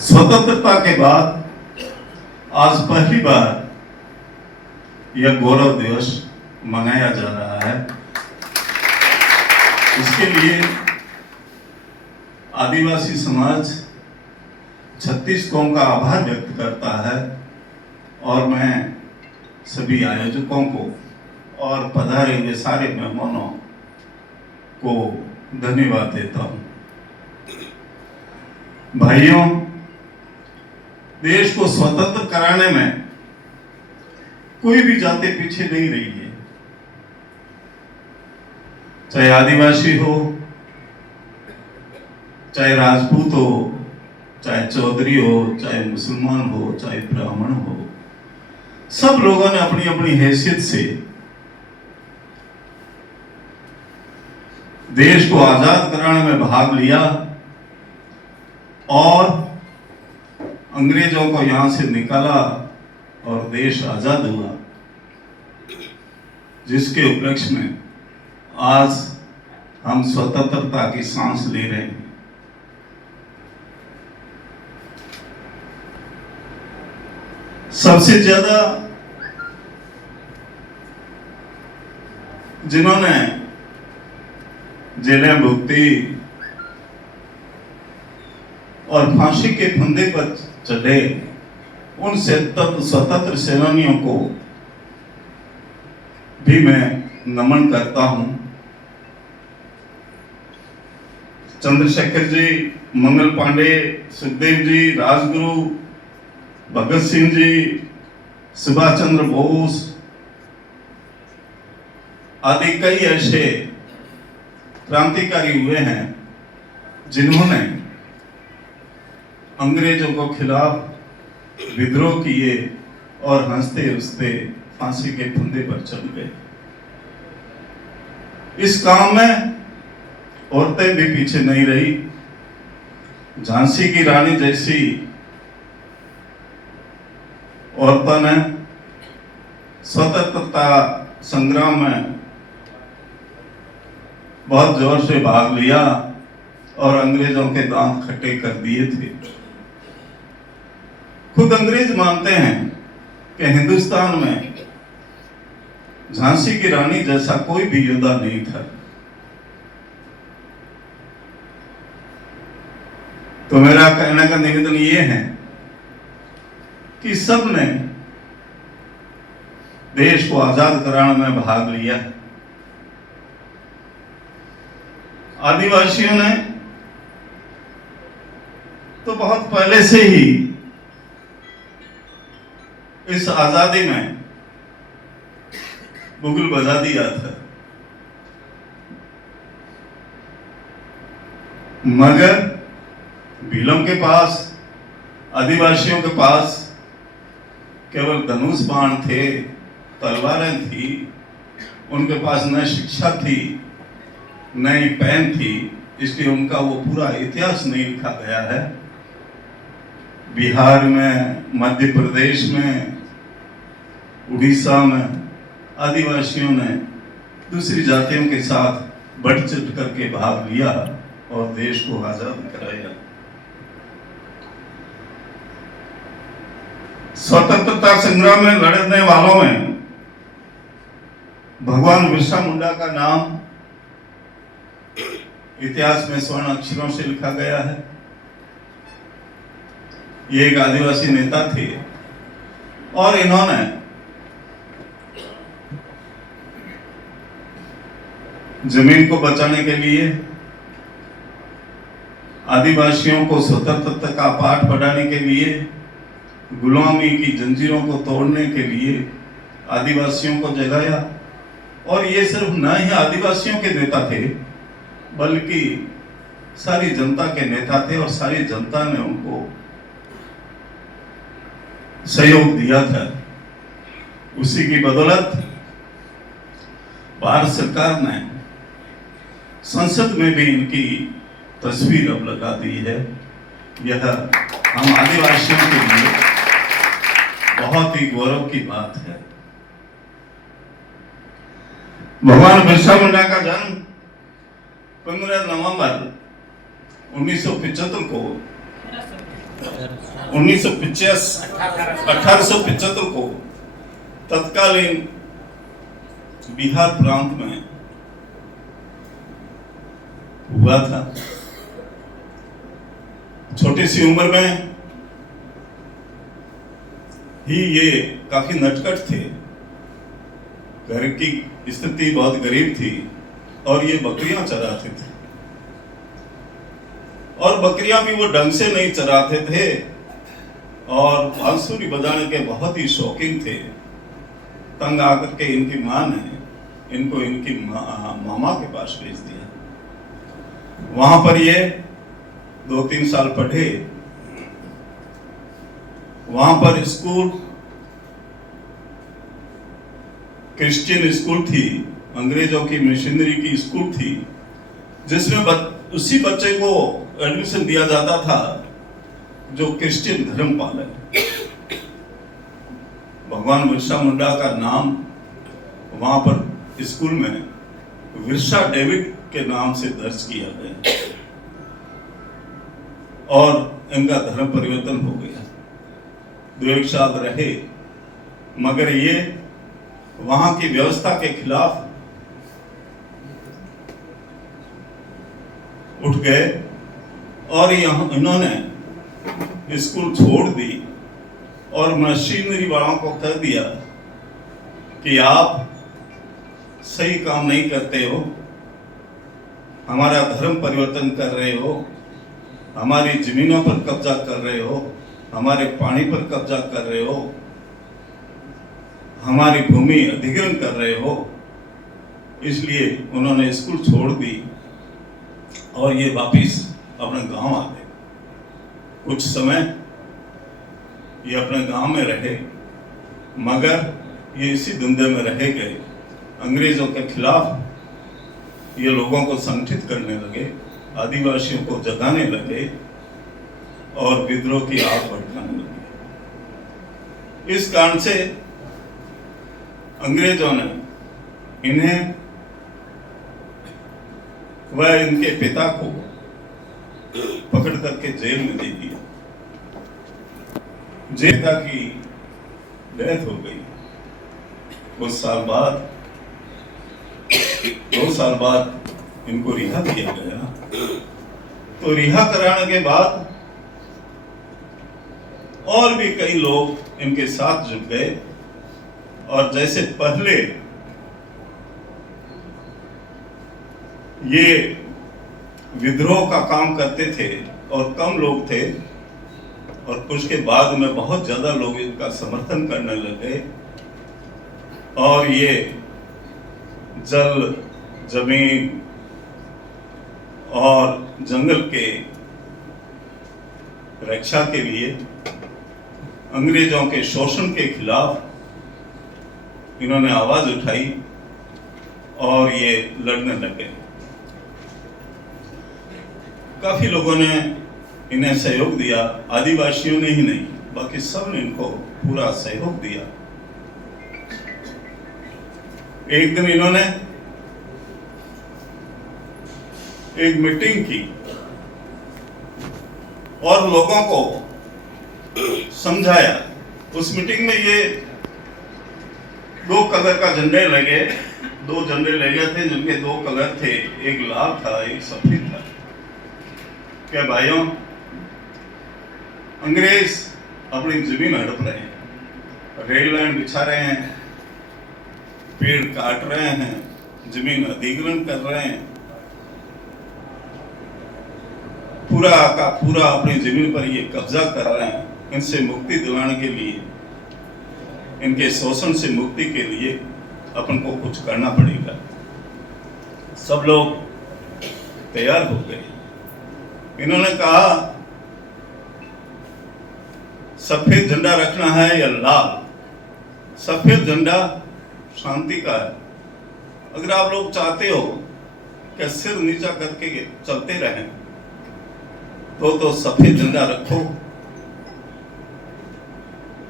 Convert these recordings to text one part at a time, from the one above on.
स्वतंत्रता के बाद आज पहली बार यह गौरव दिवस मनाया जा रहा है। इसके लिए आदिवासी समाज छत्तीसगढ़ का आभार व्यक्त करता है और मैं सभी आयोजकों को और पधारे हुए सारे मेहमानों को धन्यवाद देता हूं। भाइयों, देश को स्वतंत्र कराने में कोई भी जाति पीछे नहीं रही है, चाहे आदिवासी हो, चाहे राजपूत हो, चाहे चौधरी हो, चाहे मुसलमान हो, चाहे ब्राह्मण हो। सब लोगों ने अपनी अपनी हैसियत से देश को आजाद कराने में भाग लिया और अंग्रेजों को यहां से निकाला और देश आजाद हुआ, जिसके उपलक्ष्य में आज हम स्वतंत्रता की सांस ले रहे हैं। सबसे ज्यादा जिन्होंने जेलें भुगती और फांसी के फंदे पर चढ़े उन स्वतंत्र सेनानियों को भी मैं नमन करता हूं। चंद्रशेखर जी, मंगल पांडे, सुखदेव जी, राजगुरु, भगत सिंह जी, सुभाष चंद्र बोस आदि कई ऐसे क्रांतिकारी हुए हैं जिन्होंने अंग्रेजों को खिलाफ विद्रोह किए और हंसते हंसते फांसी के फंदे पर चल गए। इस काम में औरतें भी पीछे नहीं रही। झांसी की रानी जैसी औरतों ने स्वतंत्रता संग्राम में बहुत जोर से भाग लिया और अंग्रेजों के दांत खट्टे कर दिए थे। खुद अंग्रेज मानते हैं कि हिंदुस्तान में झांसी की रानी जैसा कोई भी योद्धा नहीं था। तो मेरा कहने का निवेदन ये है कि सबने देश को आजाद कराने में भाग लिया। आदिवासियों ने तो बहुत पहले से ही इस आजादी में बुगुल बजा दिया था, मगर भीलम के पास, आदिवासियों के पास केवल धनुष बाण थे, तलवारें थी। उनके पास न शिक्षा थी, न ही पेन थी, इसलिए उनका वो पूरा इतिहास नहीं लिखा गया है। बिहार में, मध्य प्रदेश में, उड़ीसा में आदिवासियों ने दूसरी जातियों के साथ बढ़ चढ़ करके भाग लिया और देश को आजाद कराया। स्वतंत्रता संग्राम में लड़ने वालों में भगवान बिरसा मुंडा का नाम इतिहास में स्वर्ण अक्षरों से लिखा गया है। ये एक आदिवासी नेता थे और इन्होंने जमीन को बचाने के लिए, आदिवासियों को स्वतंत्रता का पाठ पढ़ाने के लिए, गुलामी की जंजीरों को तोड़ने के लिए आदिवासियों को जगाया। और ये सिर्फ न ही आदिवासियों के नेता थे, बल्कि सारी जनता के नेता थे और सारी जनता ने उनको सहयोग दिया था। उसी की बदौलत भारत सरकार ने संसद में भी इनकी तस्वीर अब लगा दी है। यह हम आदिवासियों के लिए बहुत ही गौरव की बात है। भगवान बिरसा मुंडा का जन्म 15 नवंबर 1975 को 1875 को तत्कालीन बिहार प्रांत में हुआ था। छोटी सी उम्र में ही ये काफी नटखट थे, घर की स्थिति बहुत गरीब थी और ये बकरियां चराते थे, और बकरियां भी वो ढंग से नहीं चराते थे, और बांसुरी बजाने के बहुत ही शौकीन थे। तंग आकर के इनकी मां ने इनको इनकी मामा के पास भेज दिया। वहां पर ये 2-3 साल पढ़े। वहां पर स्कूल क्रिश्चियन स्कूल थी, अंग्रेजों की मिशनरी की स्कूल थी, जिसमें उसी बच्चे को एडमिशन दिया जाता था जो क्रिश्चियन धर्म पाले। भगवान बिरसा मुंडा का नाम वहां पर स्कूल में बिरसा डेविड के नाम से दर्ज किया गया, और इनका धर्म परिवर्तन हो गया। 2-1 साल रहे, मगर ये वहां की व्यवस्था के खिलाफ उठ गए, और इन्होंने स्कूल छोड़ दी और मशीनरी वालों को कह दिया कि आप सही काम नहीं करते हो, हमारा धर्म परिवर्तन कर रहे हो, हमारी जमीनों पर कब्जा कर रहे हो, हमारे पानी पर कब्जा कर रहे हो, हमारी भूमि अधिग्रहण कर रहे हो। इसलिए उन्होंने स्कूल छोड़ दी और ये वापिस अपने गांव आ गए। कुछ समय ये अपने गांव में रहे, मगर ये इसी धंधे में रह गए। अंग्रेजों के खिलाफ ये लोगों को संगठित करने लगे, आदिवासियों को जगाने लगे और विद्रोह की आग भड़काने लगे। इस कारण से अंग्रेजों ने इन्हें व इनके पिता को पकड़ करके जेल में दे दिया। पिता की डेथ हो गई। कुछ साल बाद 2 साल बाद इनको रिहा किया गया। तो रिहा कराने के बाद और भी कई लोग इनके साथ जुट गए, और जैसे पहले ये विद्रोह का काम करते थे और कम लोग थे, और उसके बाद में बहुत ज्यादा लोग इनका समर्थन करने लगे, और ये जल, जमीन और जंगल के रक्षा के लिए, अंग्रेजों के शोषण के खिलाफ इन्होंने आवाज उठाई और ये लड़ने लगे। काफी लोगों ने इन्हें सहयोग दिया, आदिवासियों ने ही नहीं बाकी सब ने इनको पूरा सहयोग दिया। एक दिन इन्होंने एक मीटिंग की और लोगों को समझाया। उस मीटिंग में ये 2 कलर का झंडे लगे, 2 झंडे लगे थे जिनके 2 कलर थे, एक लाल था एक सफेद था। क्या भाइयों, अंग्रेज अपनी जमीन हड़प रहे हैं, रेल लाइन बिछा रहे हैं, पेड़ काट रहे हैं, जमीन अधिग्रहण कर रहे हैं, पूरा का पूरा अपनी जमीन पर ये कब्जा कर रहे हैं। इनसे मुक्ति दिलाने के लिए, इनके शोषण से मुक्ति के लिए अपन को कुछ करना पड़ेगा। सब लोग तैयार हो गए। इन्होंने कहा सफेद झंडा रखना है या लाल। सफेद झंडा शांति का है। अगर आप लोग चाहते हो कि सिर नीचा करके चलते रहें तो सफेद झंडा रखो,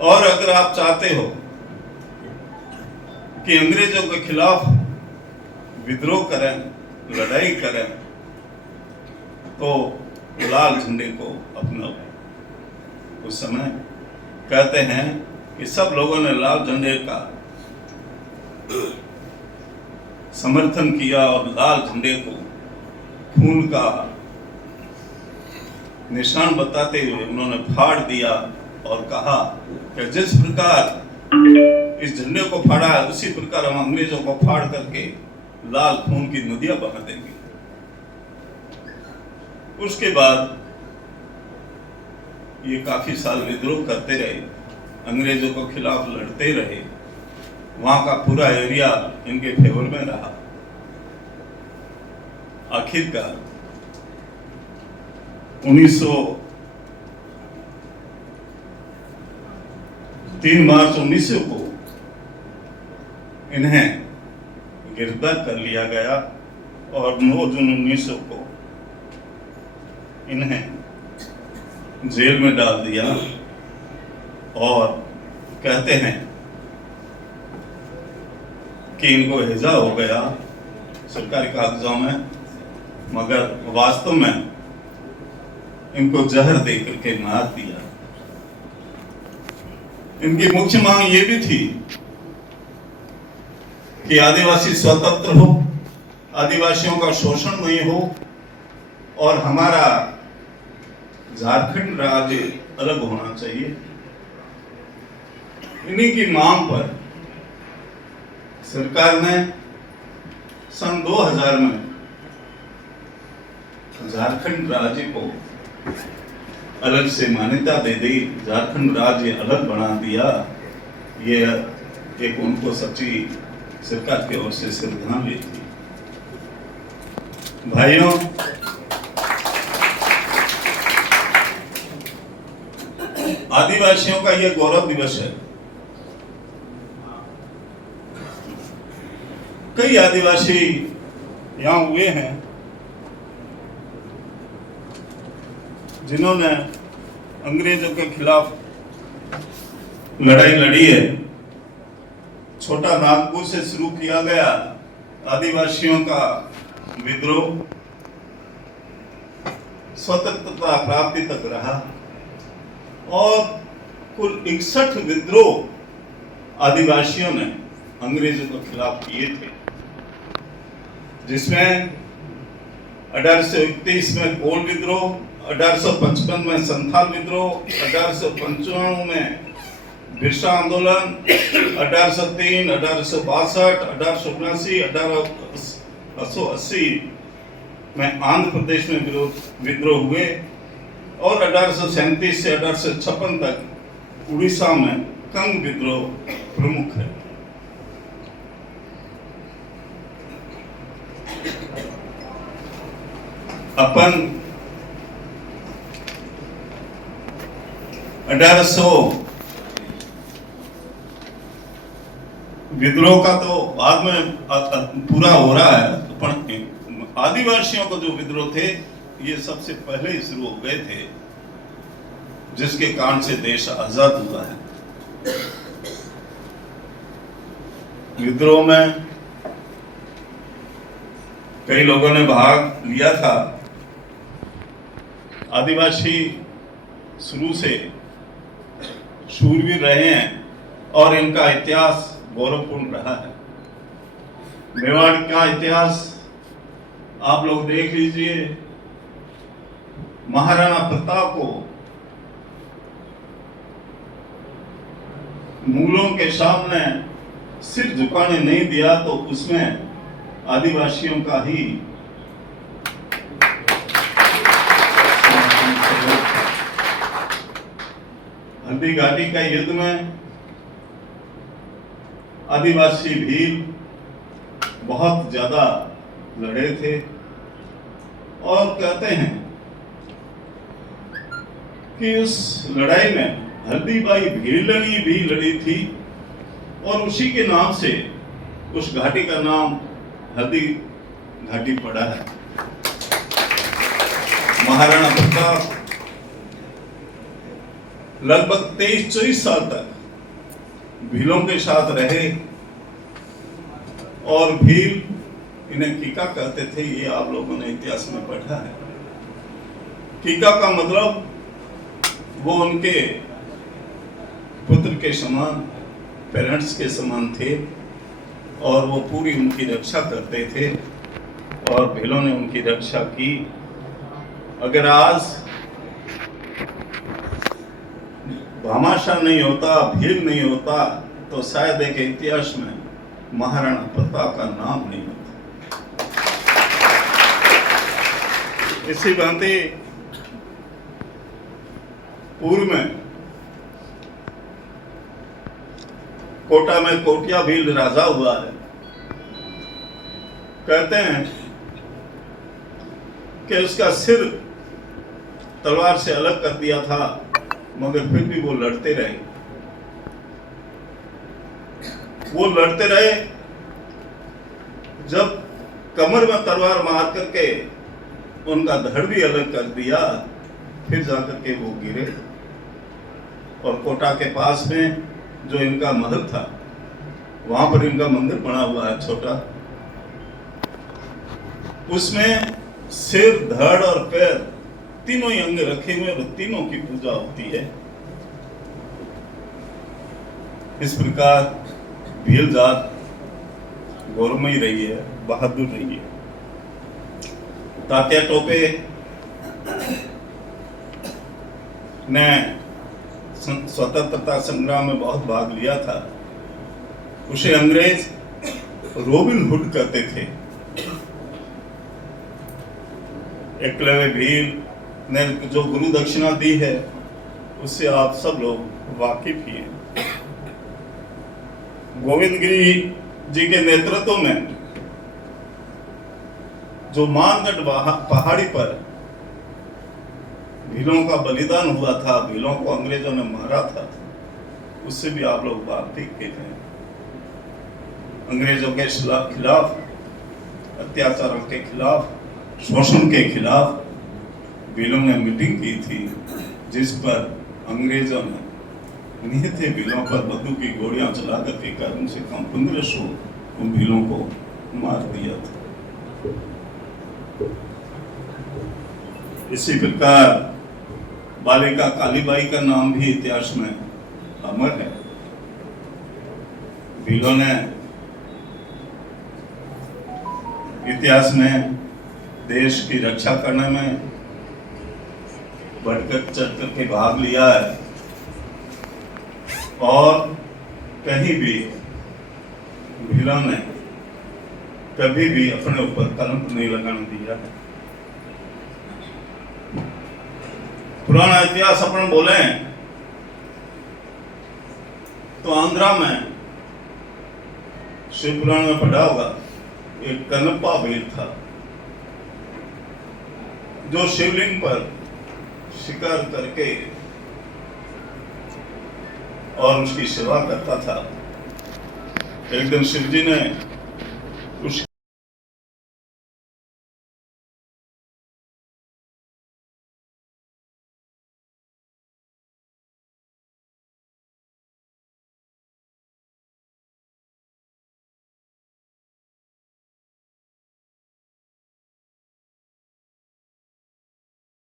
और अगर आप चाहते हो कि अंग्रेजों के खिलाफ विद्रोह करें, लड़ाई करें, तो लाल झंडे को अपनाओ। उस समय कहते हैं कि सब लोगों ने लाल झंडे का समर्थन किया और लाल झंडे को खून का निशान बताते हुए उन्होंने फाड़ दिया और कहा कि जिस प्रकार इस झंडे को फाड़ा है उसी प्रकार हम अंग्रेजों को फाड़ करके लाल खून की नदियां बहा देंगे। उसके बाद ये काफी साल विद्रोह करते रहे, अंग्रेजों के खिलाफ लड़ते रहे, वहां का पूरा एरिया इनके फेवर में रहा। आखिरकार 3 मार्च 1900 को इन्हें गिरफ्तार कर लिया गया और 9 जून 1900 को इन्हें जेल में डाल दिया। और कहते हैं कि इनको हैजा हो गया सरकारी कागजों में, मगर वास्तव में इनको जहर दे करके मार दिया। इनकी मुख्य मांग ये भी थी कि आदिवासी स्वतंत्र हो, आदिवासियों का शोषण नहीं हो और हमारा झारखंड राज्य अलग होना चाहिए। इन्हीं की मांग पर सरकार ने सन 2000 में झारखंड राज्य को अलग से मान्यता दे दी, झारखंड राज्य अलग बना दिया। ये एक उनको सच्ची सरकार की ओर से श्रद्धांजलि थी। भाइयों, आदिवासियों का यह गौरव दिवस है। कई आदिवासी यहां हुए हैं जिन्होंने अंग्रेजों के खिलाफ लड़ाई लड़ी है। छोटा नागपुर से शुरू किया गया आदिवासियों का विद्रोह स्वतंत्रता प्राप्ति तक रहा और कुल 61 विद्रोह आदिवासियों ने अंग्रेजों के खिलाफ किए थे, जिसमें 1831 में कोल विद्रोह, 1855 में संथाल विद्रोह, 1895 में बिरसा आंदोलन, 1803, 1862, 1879, 1880 में आंध्र प्रदेश में विद्रोह हुए और 1837 से 1856 तक उड़ीसा में कंग विद्रोह प्रमुख है। अपन 1800 विद्रोह का तो बाद में पूरा हो रहा है, पर आदिवासियों को जो विद्रोह थे ये सबसे पहले ही शुरू हो गए थे, जिसके कारण से देश आजाद हुआ है। विद्रोह में कई लोगों ने भाग लिया था। आदिवासी शुरू से शूरवीर रहे हैं और इनका इतिहास गौरवपूर्ण रहा है। मेवाड़ का इतिहास आप लोग देख लीजिए। महाराणा प्रताप को मुगलों के सामने सिर झुकाने नहीं दिया तो उसमें आदिवासियों का ही हल्दी घाटी का युद्ध में आदिवासी भी बहुत ज्यादा लड़े थे और कहते हैं कि उस लड़ाई में हल्दीबाई भीलनी भी लड़ी थी और उसी के नाम से उस घाटी का नाम हल्दी घाटी पड़ा है। महाराणा प्रताप लगभग 23-24 साल तक भीलों के साथ रहे और भील इन्हें कीका कहते थे। ये आप लोगों ने इतिहास में पढ़ा है। कीका का मतलब वो उनके पुत्र के समान, पेरेंट्स के समान थे और वो पूरी उनकी रक्षा करते थे और भीलों ने उनकी रक्षा की। अगर आज भामाशाह नहीं होता, भील नहीं होता, तो शायद एक इतिहास में महाराणा प्रताप का नाम नहीं होता। इसी भांति पूर्व में कोटा में कोटिया भील राजा हुआ है। कहते हैं कि उसका सिर तलवार से अलग कर दिया था, मगर फिर भी वो लड़ते रहे। वो लड़ते रहे, जब कमर में तलवार मार करके उनका धड़ भी अलग कर दिया, फिर जाकर के वो गिरे। और कोटा के पास में जो इनका महल था, वहां पर इनका मंदिर बना हुआ है छोटा। उसमें सिर, धड़ और पैर तीनों ही अंग रखे हुए और तीनों की पूजा होती है। इस प्रकार भील जात गौरवमयी रही है, बहादुर रही है। तात्या टोपे ने स्वतंत्रता संग्राम में बहुत भाग लिया था। उसे अंग्रेज रॉबिन हुड कहते थे। एकलव्य भील ने जो गुरु दक्षिणा दी है, उससे आप सब लोग वाकिफ ही हैं। गोविंद गिरी जी के नेतृत्व में जो मानगढ़ पहाड़ी पर भीलों का बलिदान हुआ था, भीलों को अंग्रेजों ने मारा था, उससे भी आप लोग वाकिफ हैं। अंग्रेजों के खिलाफ, अत्याचारों के खिलाफ, शोषण के खिलाफ भीलों ने मीटिंग की थी, जिस पर अंग्रेजों ने निहत्थे भीलों पर बंदूक की गोलियां चलाकर के कम से कम 1500 उन भीलों को मार दिया था। इसी प्रकार बालिका कालीबाई का नाम भी इतिहास में अमर है। भीलों ने इतिहास में देश की रक्षा करने में बढ़कर चढ़कर के भाग लिया है और कहीं भी भीलों ने कभी भी अपने ऊपर कलंक नहीं लगाने दिया है। पुराना इतिहास अपन बोले तो आंध्रा में शिव पुराण में पढ़ा होगा, एक कनप्पा भील था जो शिवलिंग पर शिकार करके और उसकी सेवा करता था। एक दिन शिव जी ने